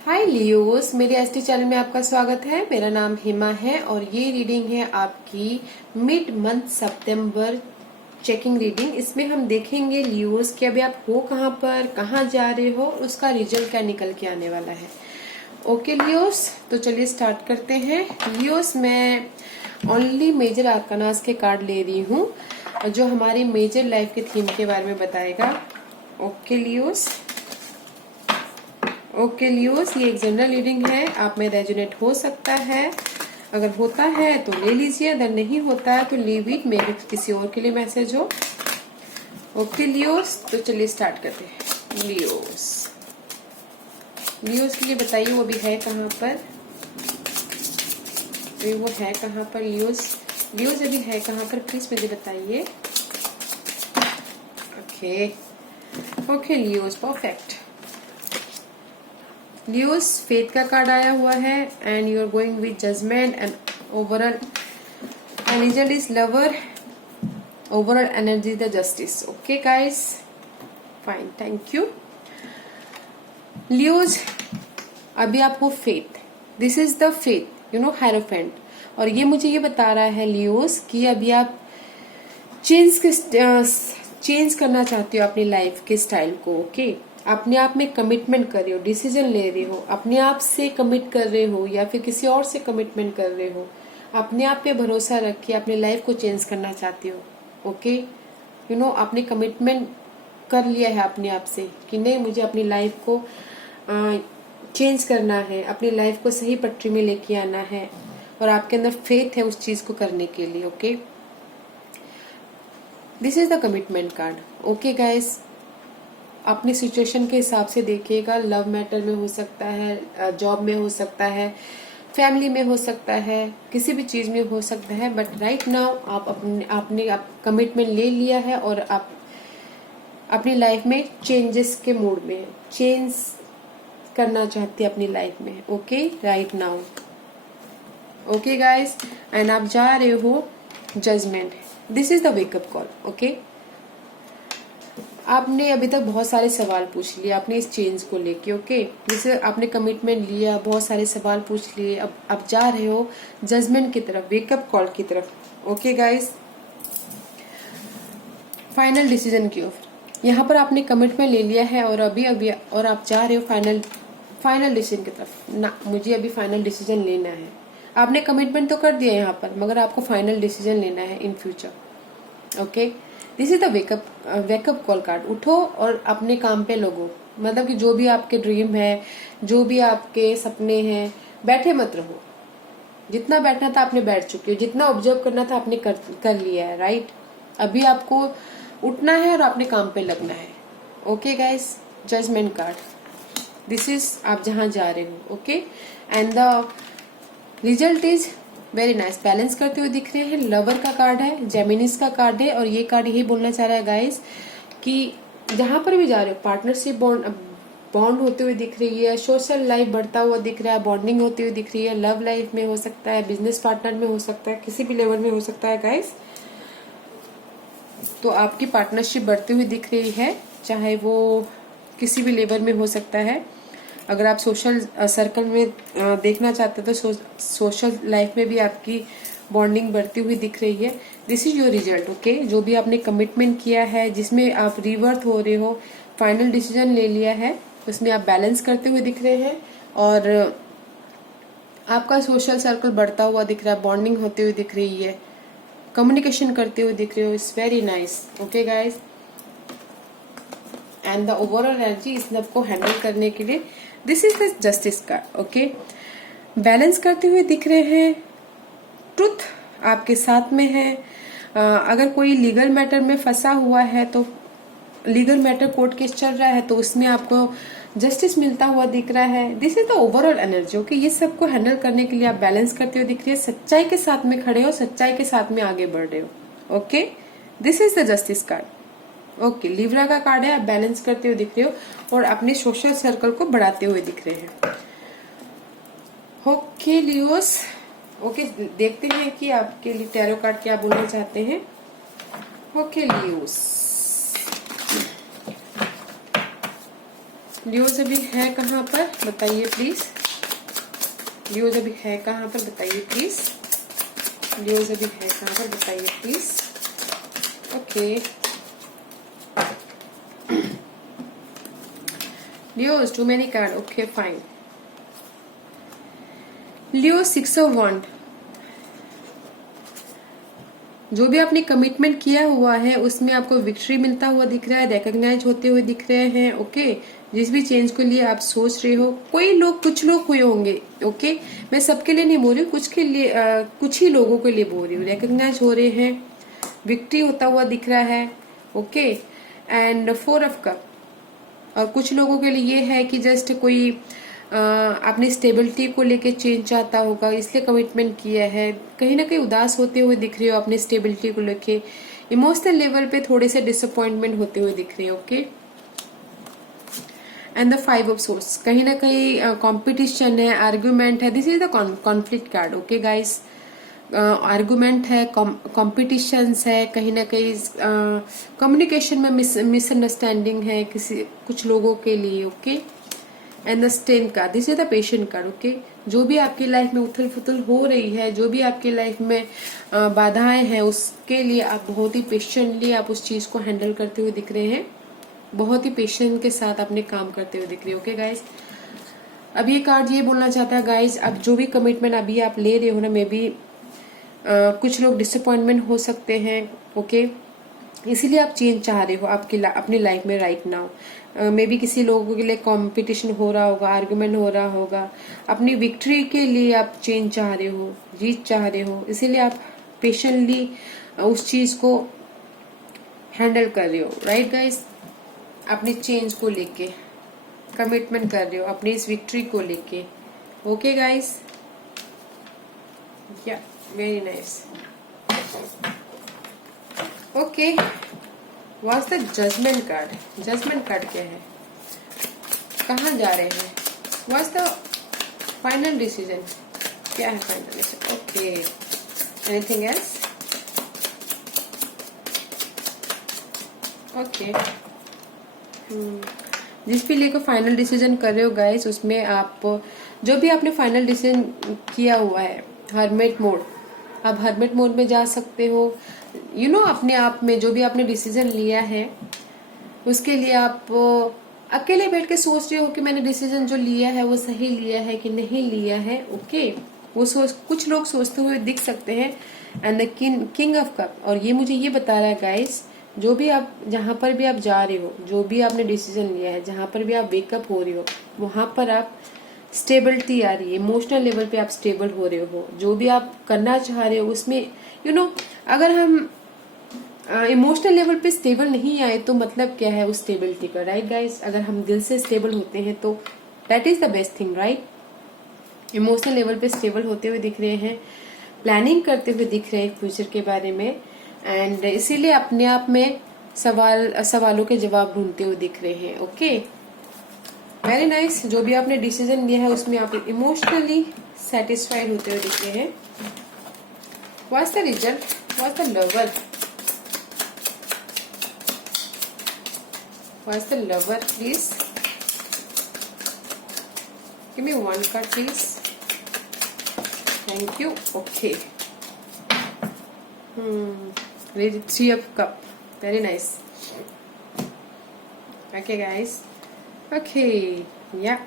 हाय Leos, मेरे ST channel में आपका स्वागत है। मेरा नाम हिमा है और ये रीडिंग है आपकी मिड मंथ सितंबर चेकिंग रीडिंग। इसमें हम देखेंगे लियोस कि अभी आप हो कहाँ पर, कहाँ जा रहे हो, उसका रिजल्ट क्या निकल के आने वाला है। ओके लियोस, तो चलिए स्टार्ट करते हैं। लियोस, मैं ओनली मेजर आर्कानास के कार्ड ले रही हूँ जो हमारी मेजर लाइफ के थीम के बारे में बताएगा। ओके लियोस, ओके लियोस, ये एक जनरल रीडिंग है, आप में रेजोनेट हो सकता है। अगर होता है तो ले लीजिए, अगर नहीं होता है तो लीव इट, मे बी किसी और के लिए मैसेज हो। ओके लियोस, तो चलिए स्टार्ट करते हैं। लियोस, लियोस के लिए बताइए वो भी है कहाँ पर, वो है कहाँ पर लियोस, लियोस अभी है कहाँ पर, प्लीज मुझे बताइए। Okay okay Leos, perfect. Leos, faith का कार्ड आया हुआ है and you are going with judgement and overall energy is lover, overall energy the justice. Okay guys, fine, thank you. Leos, अभी आप हो faith, this is the faith, you know, hierophant, और ये मुझे ये बता रहा है लियोस कि अभी आप चेंज करना चाहते हो अपनी लाइफ के स्टाइल को। ओके, अपने आप में कमिटमेंट कर रहे हो, डिसीजन ले रहे हो, अपने आप से कमिट कर रहे हो या फिर किसी और से कमिटमेंट कर रहे हो, अपने आप पे भरोसा रख के अपनी लाइफ को चेंज करना चाहते हो। ओके, यू नो, आपने कमिटमेंट कर लिया है अपने आप से कि नहीं, मुझे अपनी लाइफ को चेंज करना है, अपनी लाइफ को सही पटरी में लेके आना है और आपके अंदर फेथ है उस चीज को करने के लिए। Okay, this is the commitment card. Okay guys, अपनी सिचुएशन के हिसाब से देखिएगा। लव मैटर में हो सकता है, जॉब में हो सकता है, फैमिली में हो सकता है, किसी भी चीज में हो सकता है, बट राइट नाउ आप आपने कमिटमेंट ले लिया है और आप अपनी लाइफ में चेंजेस के मूड में, चेंज करना चाहती है अपनी लाइफ में। Okay, right now. Okay guys, and आप जा रहे हो judgement, this is the wake up call. Okay, आपने अभी तक बहुत सारे सवाल पूछ लिए आपने इस चेंज को लेके। ओके, जैसे आपने कमिटमेंट लिया, बहुत सारे सवाल पूछ लिए, अब आप जा रहे हो जजमेंट की तरफ, वेकअप कॉल की तरफ। ओके गाइस, फाइनल डिसीजन की ओर। यहाँ पर आपने कमिटमेंट ले लिया है और अभी और आप जा रहे हो फाइनल डिसीजन की तरफ। ना, मुझे अभी फाइनल डिसीजन लेना है। आपने कमिटमेंट तो कर दिया यहाँ पर, मगर आपको फाइनल डिसीजन लेना है in future. Okay, this is the wake up call card. उठो और अपने काम पे लगो, मतलब कि जो भी आपके ड्रीम है, जो भी आपके सपने हैं, बैठे मत रहो। जितना बैठना था आपने बैठ चुके हो, जितना ऑब्जर्व करना था आपने कर लिया है। राइट, अभी आपको उठना है और अपने काम पे लगना है। Okay guys, judgement card, this is आप जहां जा रहे हो। Okay, and the result is very nice. Balance करते हुए दिख रहे हैं, लवर का कार्ड है, जेमिनिस का कार्ड है, और ये कार्ड यही बोलना चाह रहा है गाइस कि जहां पर भी जा रहे हो पार्टनरशिप बॉन्ड होते हुए दिख रही है, सोशल लाइफ बढ़ता हुआ दिख रहा है, बॉन्डिंग होती हुई दिख रही है, लव लाइफ में हो सकता है, बिजनेस पार्टनर में हो सकता है, किसी भी लेवल में हो सकता है गाइस। तो आपकी पार्टनरशिप बढ़ती हुई दिख रही है, चाहे वो किसी भी लेवल में हो सकता है। अगर आप सोशल सर्कल में देखना चाहते हो तो सोशल लाइफ में भी आपकी बॉन्डिंग बढ़ती हुई दिख रही है। This is your result. Okay, जो भी आपने कमिटमेंट किया है, जिसमें आप रिवर्थ हो रहे हो, फाइनल डिसीजन ले लिया है, उसमें आप बैलेंस करते हुए दिख रहे हैं और आपका सोशल सर्कल बढ़ता हुआ दिख रहा है, बॉन्डिंग होती हुई दिख रही है, कम्युनिकेशन करते हुए दिख रहे हो। It's very nice. Okay guys, and the overall energy इस सब को हैंडल करने के लिए this is the justice card. Okay, balance करते हुए दिख रहे हैं, ट्रुथ आपके साथ में है। अगर कोई लीगल मैटर में फंसा हुआ है तो लीगल मैटर कोर्ट केस चल रहा है तो उसमें आपको जस्टिस मिलता हुआ दिख रहा है। This is the overall energy. Okay, ये सबको हैंडल करने के लिए आप बैलेंस करते हुए दिख रही है, सच्चाई के साथ में खड़े हो, सच्चाई के साथ में आगे बढ़ रहे हो। Okay, this is the justice card. Okay, Libra का कार्ड है, आप बैलेंस करते हुए दिख रहे हो और अपने सोशल सर्कल को बढ़ाते हुए दिख रहे हैं। ओके लियोस, ओके, देखते हैं कि आपके लिए टैरो कार्ड क्या बोलना चाहते हैं। ओके लियोस, लियोज अभी है कहाँ पर बताइए प्लीज। लियोज अभी है कहाँ पर बताइए प्लीज। लियोज अभी है कहाँ पर बताइए please. Okay Leos too many card. Okay fine. Leo 6 of wand, जो भी आपने कमिटमेंट किया हुआ है उसमें आपको विक्ट्री मिलता हुआ दिख रहा है, रिकॉग्नाइज होते हुए दिख रहे हैं। ओके जिस भी चेंज के लिए आप सोच रहे हो, कोई लोग कुछ लोग हुए होंगे। ओके मैं सबके लिए नहीं बोल रही हूँ, कुछ के लिए कुछ ही लोगों के लिए बोल रही हूँ। रिकॉग्नाइज हो रहे हैं, विक्ट्री होता हुआ दिख रहा है। ओके एंड 4 ऑफ कप, और कुछ लोगों के लिए ये है कि जस्ट कोई अपनी स्टेबिलिटी को लेके चेंज चाहता होगा, इसलिए कमिटमेंट किया है। कहीं ना कहीं उदास होते हुए दिख रही हो अपनी स्टेबिलिटी को लेके, इमोशनल लेवल पे थोड़े से डिसअपॉइंटमेंट होते हुए दिख रही है। Okay and the 5 of source, कहीं ना कहीं कंपटीशन है, आर्ग्यूमेंट है। This is the conflict card. Okay guys argument है, कॉम्पिटिशन्स है, कहीं ना कहीं कम्युनिकेशन में मिसअंडरस्टैंडिंग है कुछ लोगों के लिए। Okay and the strength card, this is the patient card. Okay जो भी आपकी लाइफ में उथल फुथल हो रही है, जो भी आपकी लाइफ में बाधाएं हैं, उसके लिए आप बहुत ही पेशेंटली आप उस चीज को हैंडल करते हुए दिख रहे हैं, बहुत ही पेशेंट के साथ अपने काम करते हुए दिख रहे हो। ओके गाइज अब ये कार्ड ये बोलना चाहता है गाइज, अब जो भी कमिटमेंट अभी आप ले रहे हो ना, मे बी कुछ लोग डिसअपॉइंटमेंट हो सकते हैं। ओके इसीलिए आप चेंज चाह रहे हो अपनी लाइफ में राइट नाउ। मे बी किसी लोगों के लिए कंपटीशन हो रहा होगा, आर्गुमेंट हो रहा होगा, अपनी विक्ट्री के लिए आप चेंज चाह रहे हो, जीत चाह रहे हो, इसीलिए आप पेशेंटली उस चीज को हैंडल कर रहे हो। राइट गाइस अपनी चेंज को लेके कमिटमेंट कर रहे हो, अपनी इस विक्ट्री को लेके। ओके गाइस या very nice. Okay what's the judgement card. Judgement card क्या है, कहाँ जा रहे हैं, व्हाट्स द फाइनल डिसीजन, क्या है final decision. Okay anything else. Okay जिस भी लेकर फाइनल डिसीजन कर रहे हो गाइस, उसमें आप जो भी आपने फाइनल डिसीजन किया हुआ है, हर्मिट मोड, आप हर्मिट मोड में जा सकते हो। अपने आप में जो भी आपने डिसीजन लिया है उसके लिए आप अकेले बैठ के सोच रहे हो कि मैंने डिसीजन जो लिया है वो सही लिया है कि नहीं लिया है। ओके वो कुछ लोग सोचते हुए दिख सकते हैं। And the king of cup, और ये मुझे ये बता रहा है गाइस, जो भी आप जहां पर भी आप जा रहे हो, जो भी आपने डिसीजन लिया है, जहां पर भी आप वेकअप हो रहे हो, वहां पर आप स्टेबिलिटी आ रही है, इमोशनल लेवल पे आप स्टेबल हो रहे हो। जो भी आप करना चाह रहे हो उसमें अगर हम इमोशनल लेवल पे स्टेबल नहीं आए तो मतलब क्या है उस स्टेबिलिटी का। राइट गाइस अगर हम दिल से स्टेबल होते हैं तो that is the best thing. Right emotional level पे स्टेबल होते हुए दिख रहे हैं, प्लानिंग करते हुए दिख रहे हैं फ्यूचर के बारे में, एंड इसीलिए अपने आप में सवालों के जवाब ढूंढते हुए दिख रहे हैं। Okay very nice. जो भी आपने डिसीजन लिया है उसमें आप इमोशनली सेटिस्फाइड होते हुए दिख रहे हैं। What's the result, what's the lover, what's the lover please, give me one card please, thank you. Okay 3 of cup, very nice. Okay guys, okay yeah.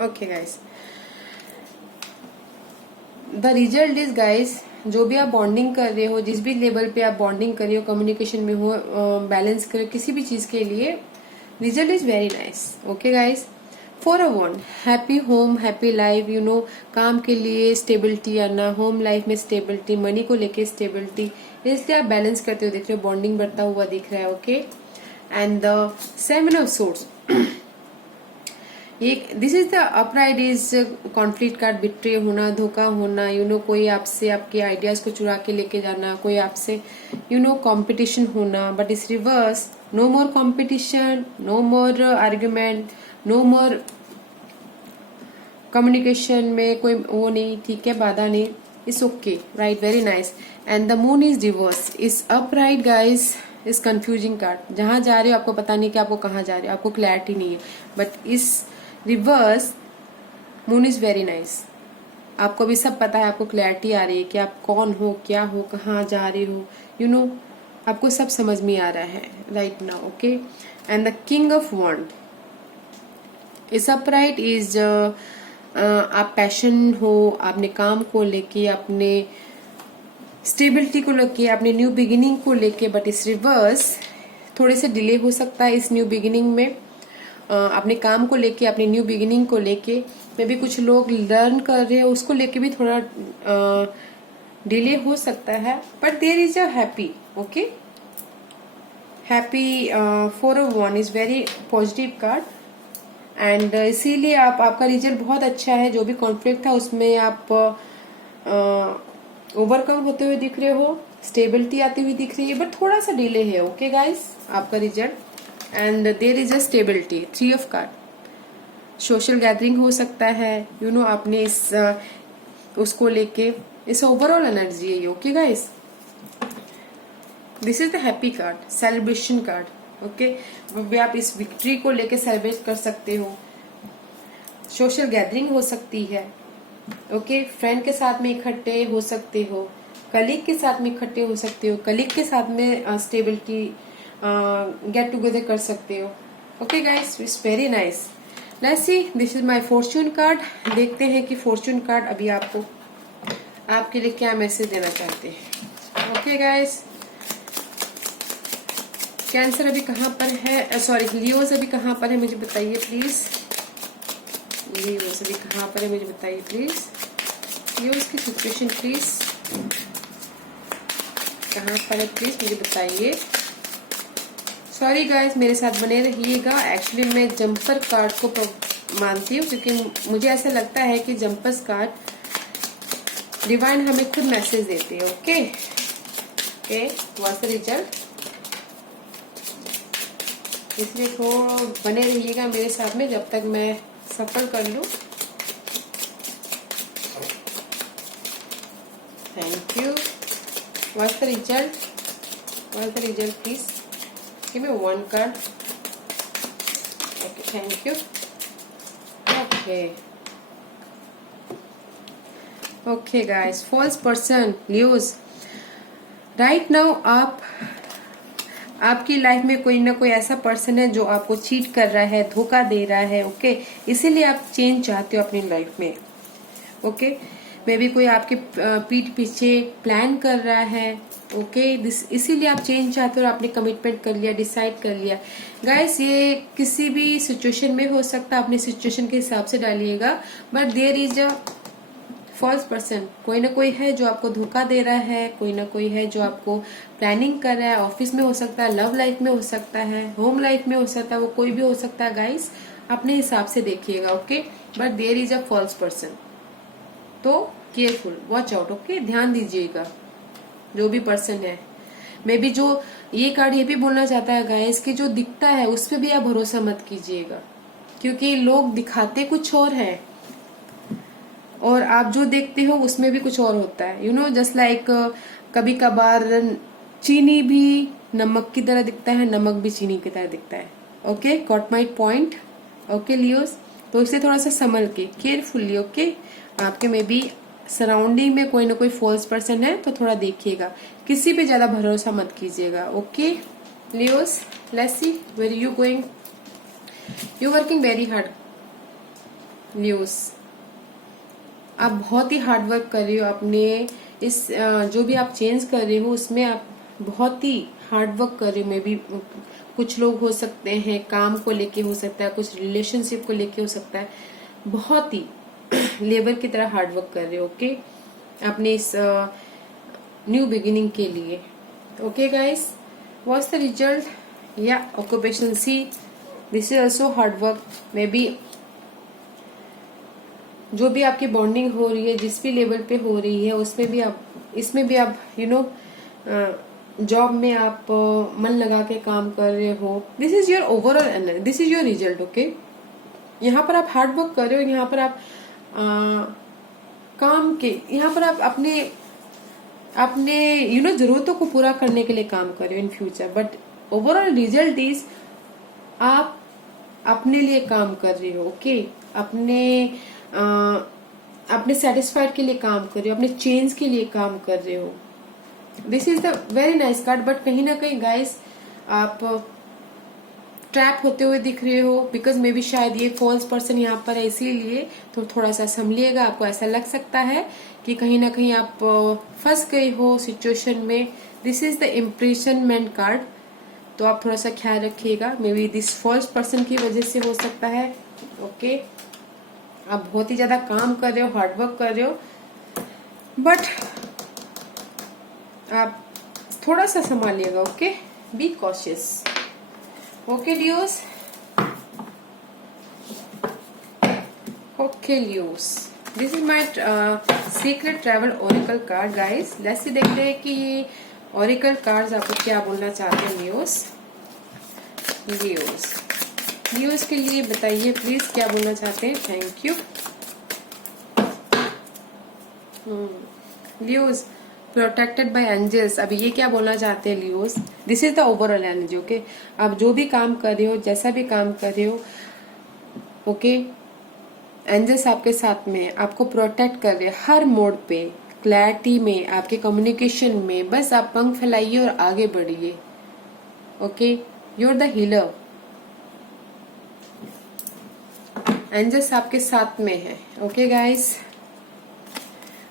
Okay guys, the result is guys, जो भी आप bonding कर रहे हो, जिस भी level पे आप बॉन्डिंग कर रहे हो, कम्युनिकेशन में हो, बैलेंस कर रहे हो किसी भी चीज के लिए, result is very nice. Okay guys 4 of Wands, happy home, happy life, काम के लिए स्टेबिलिटी आना, होम लाइफ में स्टेबिलिटी, मनी को लेके स्टेबिलिटी, इसलिए आप बैलेंस करते हुए दिख रहे हो, बॉन्डिंग बढ़ता हुआ दिख रहा है। Okay and the 7 of Swords, this is the upright is conflict card, betray होना, धोखा होना, कोई आपसे आपके आइडियाज को चुरा के लेके जाना, कोई आपसे कंपटीशन होना, बट इस रिवर्स, नो मोर कंपटीशन, नो मोर आर्ग्यूमेंट, नो मोर कम्युनिकेशन में कोई वो नहीं, ठीक है, बाधा नहीं, it's okay. Right very nice. And the moon is reverse, is upright guys, इस कंफ्यूजिंग कार्ड, जहां जा रहे हो आपको पता नहीं कि आपको कहाँ जा रहे हो, आपको क्लैरिटी नहीं है। बट इस reverse moon is very nice, आपको भी सब पता है, आपको क्लैरिटी आ रही है कि आप कौन हो, क्या हो, कहाँ जा रहे हो, यू नो आपको सब समझ में आ रहा है right now. Okay, and the king of wand is upright is आप पैशन हो, आपने काम को लेके, अपने स्टेबिलिटी को लेके, अपने न्यू बिगिनिंग को लेके। बट इस रिवर्स थोड़े से डिले हो सकता है इस न्यू बिगिनिंग में, अपने काम को लेके, अपने न्यू बिगिनिंग को लेके। मे भी कुछ लोग लर्न कर रहे हैं, उसको लेके भी थोड़ा डिले हो सकता है। But there is a happy, okay, happy four of one is very positive card. And इसीलिए आपका रिजल्ट बहुत अच्छा है। जो भी कॉन्फ्लिक्ट था उसमें आप ओवरकम होते हुए दिख रहे हो, स्टेबिलिटी आती हुई दिख रही है, बट थोड़ा सा डिले है। ओके गाइस, आपका result. And there is a stability, 3 of card. Social gathering हो सकता है, यू नो आपने इस उसको लेके, इस ओवरऑल एनर्जी है। Okay guys, this is the happy card, celebration card. Okay, भी आप इस विक्ट्री को लेके सेलिब्रेट कर सकते हो। सोशल गैदरिंग हो सकती है। ओके, फ्रेंड के साथ में इकट्ठे हो सकते हो, कलीग के साथ में इकट्ठे हो सकते हो, कलीग के साथ में स्टेबिलिटी गेट टुगेदर कर सकते हो। Okay guys, it's very nice. Let's see, this is my Fortune card. देखते हैं कि फॉर्च्यून कार्ड अभी आपको, आपके लिए क्या मैसेज देना चाहते हैं। ओके गाइस, कैंसर अभी कहाँ पर है, सॉरी लियोज अभी कहाँ पर है मुझे बताइए प्लीज। लियोज अभी कहाँ पर है मुझे बताइए प्लीज। लियोज की सिचुएशन प्लीज कहाँ पर है, प्लीज मुझे बताइए। सॉरी गाइस, मेरे साथ बने रहिएगा। एक्चुअली मैं जंपर कार्ड को मानती हूँ, क्योंकि मुझे ऐसा लगता है कि जंपर्स कार्ड डिवाइन हमें खुद मैसेज देते हैं। Okay okay, what's the result, इसलिए थोड़ा बने रहिएगा मेरे साथ में जब तक मैं सफल कर लूं। Thank you. What's the result, what's the result please give me 1 card. Okay, thank you. Okay okay guys, false person Leos, right now आपकी लाइफ में कोई ना कोई ऐसा पर्सन है जो आपको चीट कर रहा है, धोखा दे रहा है। ओके, इसीलिए आप चेंज चाहते हो अपनी लाइफ में। ओके, मे बी कोई आपके पीठ पीछे प्लान कर रहा है। ओके, इसीलिए आप चेंज चाहते हो और आपने कमिटमेंट कर लिया, डिसाइड कर लिया। गाइस, ये किसी भी सिचुएशन में हो सकता है, अपनी सिचुएशन के हिसाब से डालिएगा। But there is a false person, कोई ना कोई है जो आपको धोखा दे रहा है, कोई ना कोई है जो आपको प्लानिंग कर रहा है। ऑफिस में हो सकता है, लव लाइफ में हो सकता है, होम लाइफ में हो सकता है, वो कोई भी हो सकता है। गाइस, अपने हिसाब से देखिएगा। Okay, but there is a false person, तो केयरफुल, वॉच आउट। ओके, ध्यान दीजिएगा जो भी पर्सन है। मे बी जो ये कार्ड ये भी बोलना चाहता है गाइस कि जो दिखता है उस पर भी आप भरोसा मत कीजिएगा, क्योंकि लोग दिखाते कुछ और है और आप जो देखते हो उसमें भी कुछ और होता है। यू नो, जस्ट लाइक कभी कभार चीनी भी नमक की तरह दिखता है, नमक भी चीनी की तरह दिखता है। Okay, got my point. Okay Leos, तो इसे थोड़ा सा संभल के, केयरफुली। ओके, आपके में भी सराउंडिंग में कोई ना कोई फॉल्स पर्सन है, तो थोड़ा देखिएगा, किसी पे ज्यादा भरोसा मत कीजिएगा। Okay Leos, let's see where you going. You working very hard Leos, आप बहुत ही हार्ड वर्क कर रहे हो अपने इस जो भी आप चेंज कर रहे हो उसमें आप बहुत ही हार्ड वर्क कर रहे हो। मे बी कुछ लोग हो सकते हैं काम को लेके, हो सकता है कुछ रिलेशनशिप को लेके हो सकता है, बहुत ही लेबर की तरह हार्ड वर्क कर रहे हो। ओके, अपने इस न्यू बिगिनिंग के लिए। Okay guys, what's the result, या occupation see, this is also hard work. Maybe जो भी आपकी बॉन्डिंग हो रही है, जिस भी लेवल पे हो रही है, उसमें भी आप, इसमें भी आप यू नो जॉब में आप मन लगा के काम कर रहे हो। This is your overall energy, this is your result. Okay, यहाँ पर आप हार्ड वर्क कर रहे हो, यहाँ पर आप काम के, यहाँ पर आप अपने आपने जरूरतों को पूरा करने के लिए काम कर रहे हो in future, but overall result is आप अपने लिए काम कर रहे हो। ओके, अपने सेटिस्फाइड के लिए काम कर रहे हो, अपने चेंज के लिए काम कर रहे हो। This is the very nice card, but कहीं ना कहीं गाइस आप ट्रैप होते हुए दिख रहे हो, बिकॉज मे बी शायद ये फॉल्स पर्सन यहाँ पर है, इसीलिए तो थोड़ा सा संभलिएगा। आपको ऐसा लग सकता है कि कहीं ना कहीं आप फंस गए हो सिचुएशन में। This is the impressionment card, तो आप थोड़ा सा ख्याल रखिएगा। Maybe this false person की वजह से हो सकता है। ओके, आप बहुत ही ज्यादा काम कर रहे हो, हार्डवर्क कर रहे हो, बट आप थोड़ा सा संभालिएगा। Okay, be cautious. Okay Leos, okay Leos, this is my secret travel oracle card guys. Let's देखते हैं कि ये ओरेकल कार्ड्स आपको क्या बोलना चाहते हैं। लियोस के लिए बताइए प्लीज क्या बोलना चाहते हैं। Thank you. Leos, protected by angels. अभी ये क्या बोलना चाहते हैं Leos? This is the overall energy. Okay, आप जो भी काम कर रहे हो, जैसा भी काम कर रहे हो, ओके, एंजल्स आपके साथ में है, आपको प्रोटेक्ट कर रहे हैं हर मोड पे, क्लैरिटी में, आपके कम्युनिकेशन में। बस आप पंख फैलाइए और आगे बढ़िए। Okay, you are the healer. Angels आपके साथ में है। Okay guys,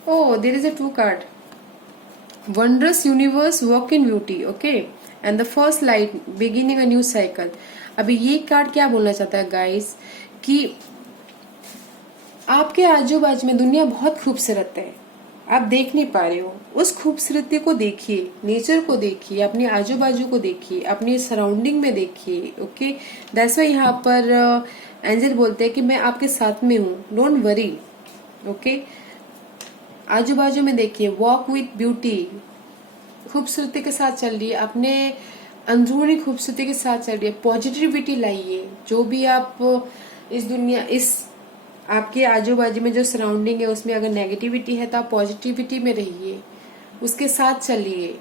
oh there is a two card, wondrous universe, walk in beauty, okay, and the first light, beginning a new cycle। अभी ये कार्ड क्या बोलना चाहता है गाइस कि आपके आजू बाजू में दुनिया बहुत खूबसूरत है, आप देख नहीं पा रहे हो। उस खूबसूरती को देखिए, नेचर को देखिए, अपने आजू बाजू को देखिए, अपनी सराउंडिंग में देखिए। ओके, दैट्स व्हाई यहाँ पर एंजल बोलते हैं कि मैं आपके साथ में हूँ, डोंट वरी। ओके, आजू बाजू में देखिए, वॉक विथ ब्यूटी, खूबसूरती के साथ चल रही है, अपने अंदरूनी खूबसूरती के साथ चल रही है। पॉजिटिविटी लाइए, जो भी आप इस दुनिया, इस आपके आजू बाजू में जो सराउंडिंग है उसमें अगर नेगेटिविटी है तो आप पॉजिटिविटी में रहिए, उसके साथ चलिए।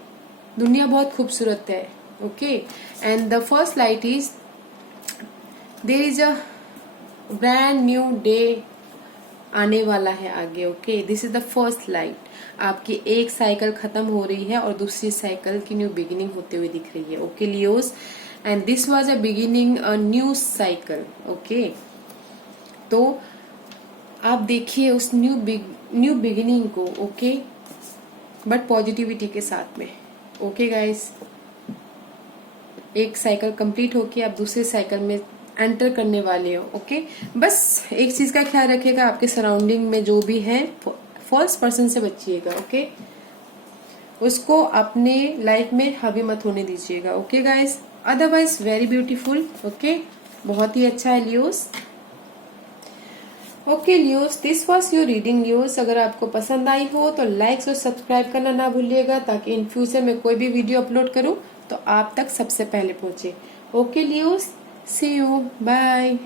दुनिया बहुत खूबसूरत है। Okay, and the first light is there is a brand new day आने वाला है आगे। Okay, this is the first light. आपकी एक साइकिल खत्म हो रही है और दूसरी साइकिल की न्यू बिगिनिंग होते हुए दिख रही है। Okay Leos, and this was a beginning a new cycle. Okay, तो आप देखिए उस न्यू बिगिनिंग को। ओके, बट पॉजिटिविटी के साथ में। ओके गाइस, एक साइकिल कंप्लीट होके आप दूसरे साइकिल में एंटर करने वाले हो। ओके, बस एक चीज का ख्याल रखिएगा, आपके सराउंडिंग में जो भी है फॉल्स पर्सन से बचिएगा। ओके, उसको अपने लाइफ में हावी मत होने दीजिएगा। Okay guys, otherwise very beautiful. Okay, बहुत ही अच्छा है Leos. Okay Leos, this was your reading Leos. अगर आपको पसंद आई हो तो लाइक और सब्सक्राइब करना ना भूलिएगा, ताकि इन फ्यूचर में कोई भी वीडियो अपलोड करूं तो आप तक सबसे पहले पहुंचे। Okay Leos, see you, bye.